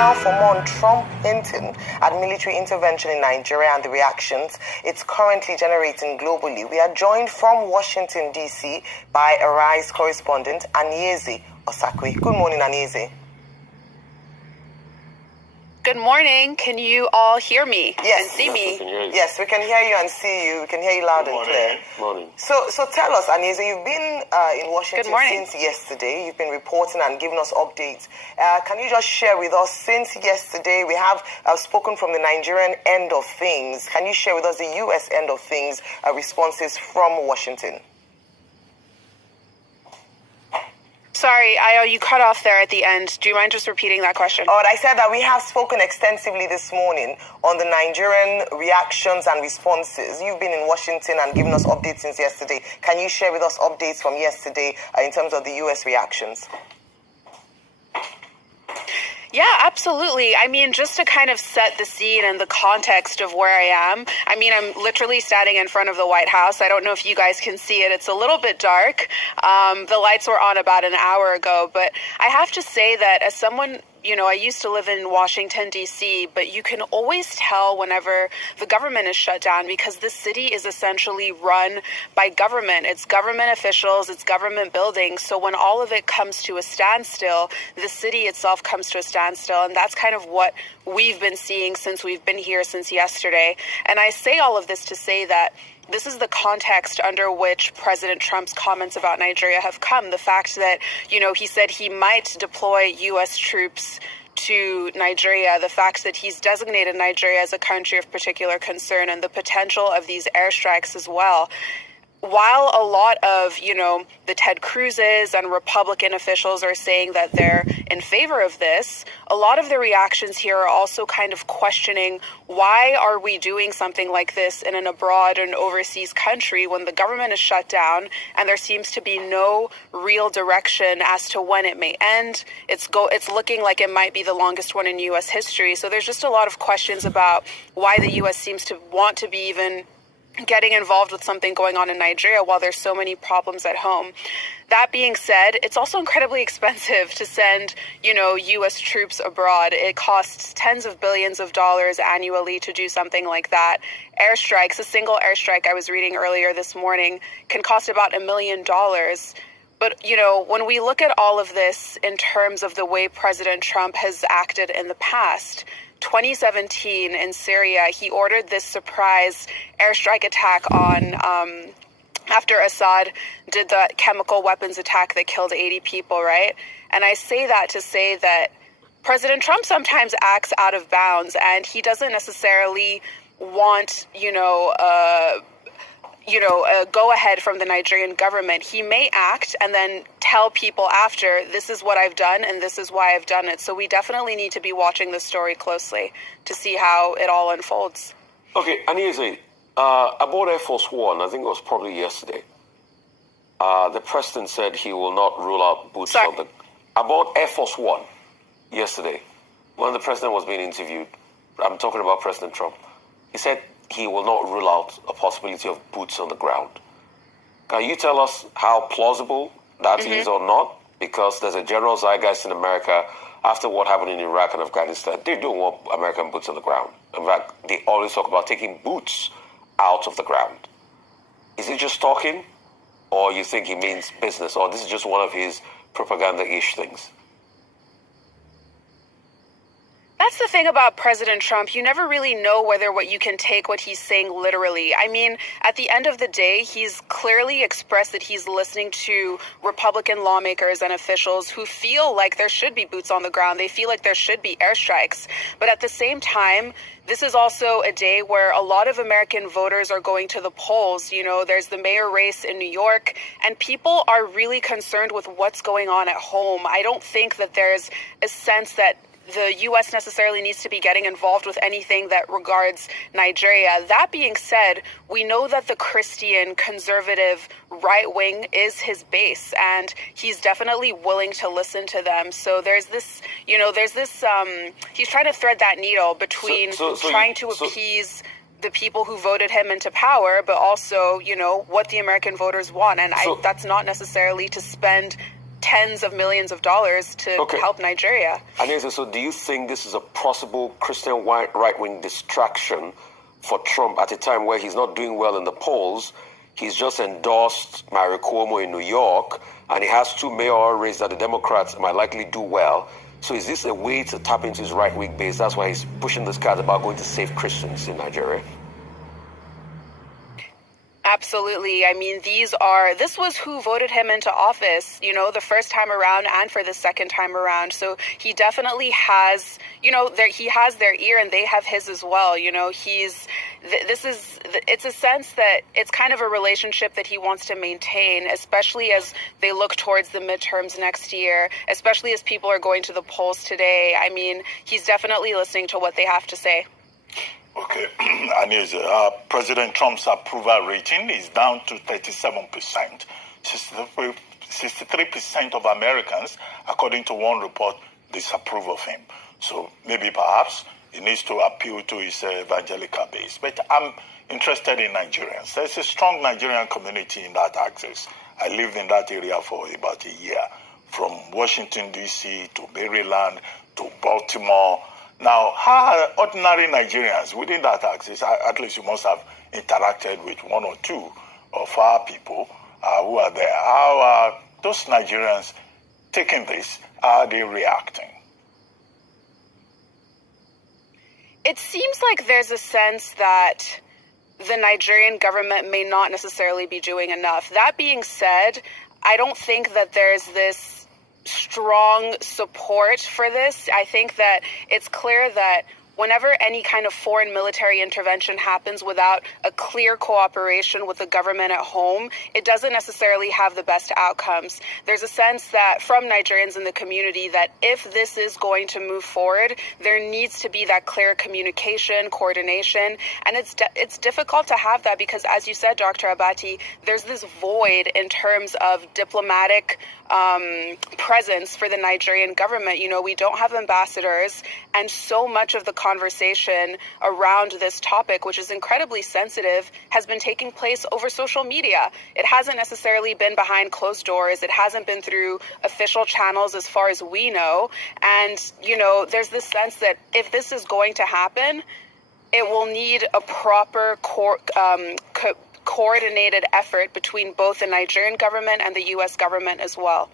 now for more on Trump hinting at military intervention in Nigeria and the reactions it's currently generating globally. We are joined from Washington, D.C. by Arise correspondent Anyeze Osakwe. Good morning, Anyeze. Good morning. Can you all hear me and see me? Yes, we can hear you and see you. We can hear you loud and clear. Morning. So tell us, Anyeze, you've been in Washington since yesterday. You've been reporting and giving us updates. Can you just share with us, since yesterday, we have spoken from the Nigerian end of things. Can you share with us the U.S. end of things, responses from Washington? Sorry, Ayo, you cut off there at the end. Do you mind just repeating that question? Oh, I said that we have spoken extensively this morning on the Nigerian reactions and responses. You've been in Washington and given us updates since yesterday. Can you share with us updates from yesterday in terms of the U.S. reactions? Yeah, absolutely. I mean, just to kind of set the scene and the context of where I am, I mean, I'm literally standing in front of the White House. I don't know if you guys can see it. It's a little bit dark. The lights were on about an hour ago, but I have to say that as someone, you know, I used to live in Washington, D.C., but you can always tell whenever the government is shut down because the city is essentially run by government. It's government officials, it's government buildings. So when all of it comes to a standstill, the city itself comes to a standstill. And that's kind of what we've been seeing since we've been here since yesterday. And I say all of this to say that this is the context under which President Trump's comments about Nigeria have come. The fact that, you know, he said he might deploy U.S. troops to Nigeria, the fact that he's designated Nigeria as a country of particular concern, and the potential of these airstrikes as well. While a lot of, you know, the Ted Cruzes and Republican officials are saying that they're in favor of this, a lot of the reactions here are also kind of questioning why are we doing something like this in an abroad and overseas country when the government is shut down and there seems to be no real direction as to when it may end. It's looking like it might be the longest one in U.S. history. So there's just a lot of questions about why the U.S. seems to want to be even getting involved with something going on in Nigeria while there's so many problems at home. That being said, it's also incredibly expensive to send, you know, U.S. troops abroad. It costs tens of billions of dollars annually to do something like that. Airstrikes, a single airstrike I was reading earlier this morning, can cost about $1 million. But, you know, when we look at all of this in terms of the way President Trump has acted in the past, 2017 in Syria, he ordered this surprise airstrike attack on after Assad did the chemical weapons attack that killed 80 people, right? And I say that to say that President Trump sometimes acts out of bounds, and he doesn't necessarily want, go ahead from the Nigerian government. He may act and then tell people after, this is what I've done and this is why I've done it. So we definitely need to be watching this story closely to see how it all unfolds. Okay, Anyeze, aboard Air Force One, I think it was probably yesterday, the president said he will not rule out boots on the... Aboard Air Force One yesterday, when the president was being interviewed, I'm talking about President Trump, he said he will not rule out a possibility of boots on the ground. Can you tell us how plausible that is or not? Because there's a general zeitgeist in America after what happened in Iraq and Afghanistan. They don't want American boots on the ground. In fact, they always talk about taking boots out of the ground. Is he just talking, or you think he means business, or this is just one of his propaganda-ish things? That's the thing about President Trump. You never really know whether what you can take what he's saying literally. I mean, at the end of the day, he's clearly expressed that he's listening to Republican lawmakers and officials who feel like there should be boots on the ground. They feel like there should be airstrikes. But at the same time, this is also a day where a lot of American voters are going to the polls. You know, there's the mayor race in New York, and people are really concerned with what's going on at home. I don't think that there's a sense that the U.S. necessarily needs to be getting involved with anything that regards Nigeria. That being said, we know that the Christian conservative right wing is his base, and he's definitely willing to listen to them. So there's this, he's trying to thread that needle between trying to appease the people who voted him into power, but also, what the American voters want. And that's not necessarily to spend tens of millions of dollars to help Nigeria. Aneza, so do you think this is a possible Christian right-wing distraction for Trump at a time where he's not doing well in the polls? He's just endorsed Mario Cuomo in New York, and he has 2 mayoral races that the Democrats might likely do well. So is this a way to tap into his right-wing base? That's why he's pushing this card about going to save Christians in Nigeria. Absolutely. I mean, this was who voted him into office, the first time around and for the second time around. So he definitely has, he has their ear and they have his as well. It's a sense that it's kind of a relationship that he wants to maintain, especially as they look towards the midterms next year, especially as people are going to the polls today. I mean, he's definitely listening to what they have to say. Okay, Aneza, President Trump's approval rating is down to 37%. 63% of Americans, according to one report, disapprove of him. So maybe perhaps he needs to appeal to his evangelical base. But I'm interested in Nigerians. There's a strong Nigerian community in that axis. I lived in that area for about a year, from Washington, D.C. to Maryland to Baltimore. Now, how are ordinary Nigerians within that axis? At least you must have interacted with 1 or 2 of our people who are there. How are those Nigerians taking this? How are they reacting? It seems like there's a sense that the Nigerian government may not necessarily be doing enough. That being said, I don't think that there's this strong support for this. I think that it's clear that whenever any kind of foreign military intervention happens without a clear cooperation with the government at home, it doesn't necessarily have the best outcomes. There's a sense that from Nigerians in the community that if this is going to move forward, there needs to be that clear communication, coordination, and it's difficult to have that because, as you said, Dr. Abati, there's this void in terms of diplomatic presence for the Nigerian government. We don't have ambassadors, and so much of the conversation around this topic, which is incredibly sensitive, has been taking place over social media. It hasn't necessarily been behind closed doors. It hasn't been through official channels as far as we know. And, there's this sense that if this is going to happen, it will need a proper coordinated effort between both the Nigerian government and the U.S. government as well.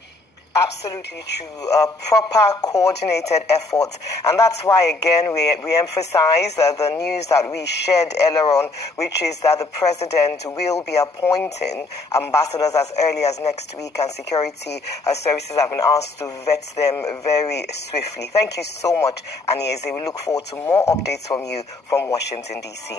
Absolutely true. Proper coordinated efforts. And that's why, again, we emphasize the news that we shared earlier on, which is that the president will be appointing ambassadors as early as next week, and security services have been asked to vet them very swiftly. Thank you so much, Anieze. We look forward to more updates from you from Washington, D.C.